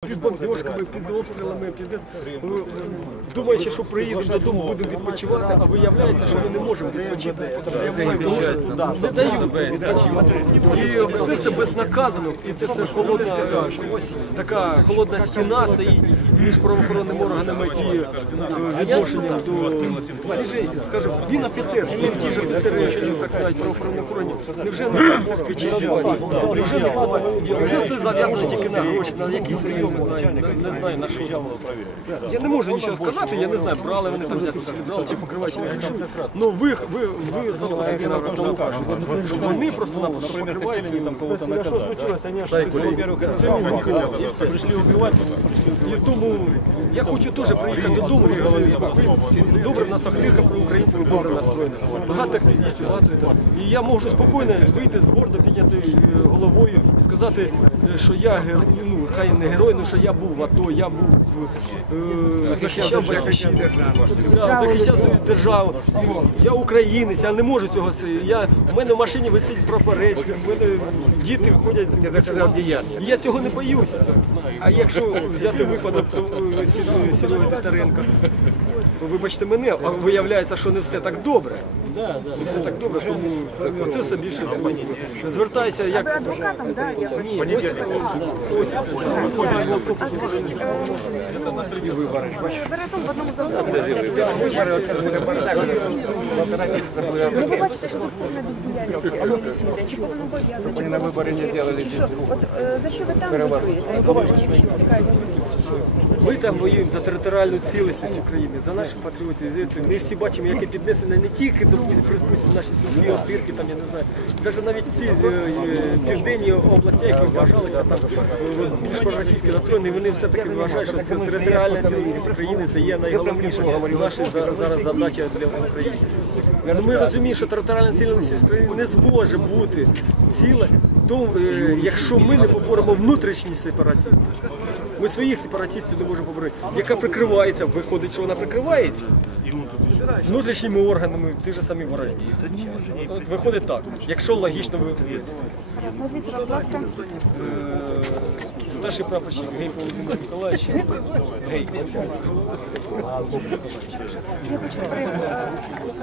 Під бомбіжками, під обстрілами, під думаючи, що приїдемо додому, будемо відпочивати, а виявляється, що ми не можемо відпочити спокійно. Тому що не дають відпочити. І це все безнаказано, і це все холодна така, холодна стіна стоїть між правоохоронними органами і е, відношенням до скажімо, він офіцер, він ті ж офіцери, так сказати, правоохоронних органів. Невже не офіцерської честі? Невже немає? Невже все зав'язано тільки на гроші, на якісь я не знаю, не, не знаю на що. Я не можу нічого сказати, я не знаю, брали вони там взяти чи не брали, чи покривають, чи не покривають. Ну ви, ви, ви по собі напрашуєте, що вони просто-напросто покривають цю там кого-то убивали, і все. І тому я хочу теж приїхати додому і спокійно. Добре, в нас Ахтирка проукраїнська, добре настроєна. Багато активістів, багато і так. І я можу спокійно вийти з гордо підняти е, головою і сказати, е, що я герой, ну хай не герой, але що я був в АТО, я був е, захищав батьківщину, да, захищав свою державу. Я українець, я не можу цього. Я, у мене в машині висить прапорець, у мене діти ходять. І я цього не боюся. Цього. А якщо взяти випадок е, Титаренка, то вибачте мене, а виявляється, що не все так добре. Не все так добре, тому оце все більше звертайся як. адвокатом, да? Я... Ні, ось, ось, ось це. А скажіть, разом в одному заводі. Ви бачите, що тут бездіяльність. Чи повинно що? От за що ви там воюєте? Ми там воюємо за територіальну цілісність України, за наших патріотів. Знаєте, Ми всі бачимо, яке піднесене не тільки допустим, припустимо, наші сільські охтирки, там я не знаю, навіть навіть ці е, е, південні області, які вважалися там е, більш проросійські настроєні, вони все таки вважають, що це територіальна цілісність України, це є найголовніша наша зараз задача для України. Ну, Ми розуміємо, що територіальна цілісність України не зможе бути ціла, то, е, якщо ми не поборемо внутрішні сепаратизм. Ми своїх сепаратистів не можемо побороти, яка прикривається, виходить, що вона прикривається внутрішніми органами, ті ж самі ворожі. От виходить так, якщо логічно ви Раз, назвіть, будь ласка. е, старший прапорщик Гей Володимир Миколаївич. Гей. Я хочу